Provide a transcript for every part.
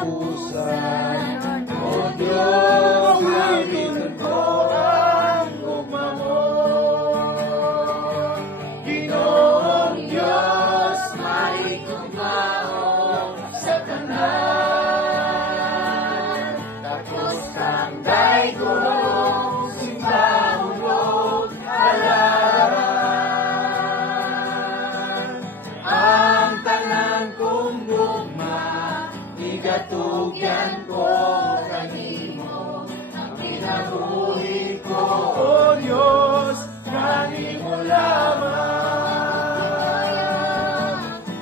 katapusan. O Diyos, awitin ko ang gugma mo. Ginoong Diyos, may gugmaon sa tanan. Tapos kang daigong simbahulog halaran. Ang tanan kong gugma, igatugyan ko kanimo. Ang kinabuhi ko, O Diyos, kanimo lamang.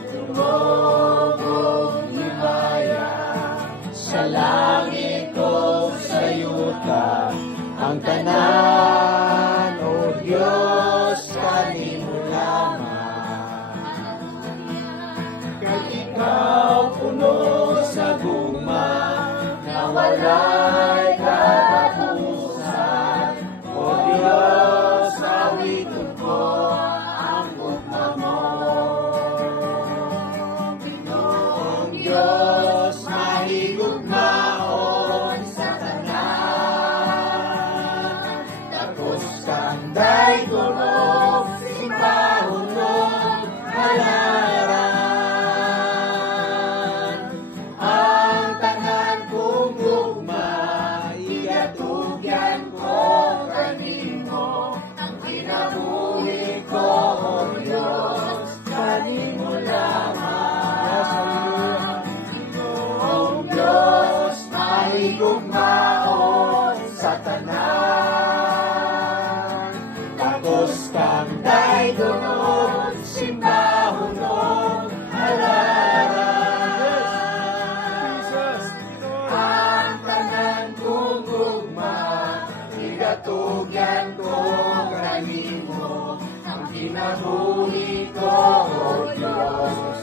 Tumugong himaya sa langit ko sa yuta. Ang tanan, O Diyos, kanimo lamang. Kay ikaw puno sa gugma, na walay katapusan. O Diyos, awitin ko ang gugma mo. Ginoong Diyos, mahigugmaon sa tanan. Tapos kang daigong simbahulog halaran. Ang tanan kong gugma, igatugyan ko kanimo. Ang kinabuhi ko, O Diyos, kanimo lamang. Ginoong Diyos, mahigugmaon sa tanan. Tapos kang daigong simbahulog halaran. Ang tanan kong gugma, igatugyan ko kanimo. Ang kinabuhi ko, O Diyos,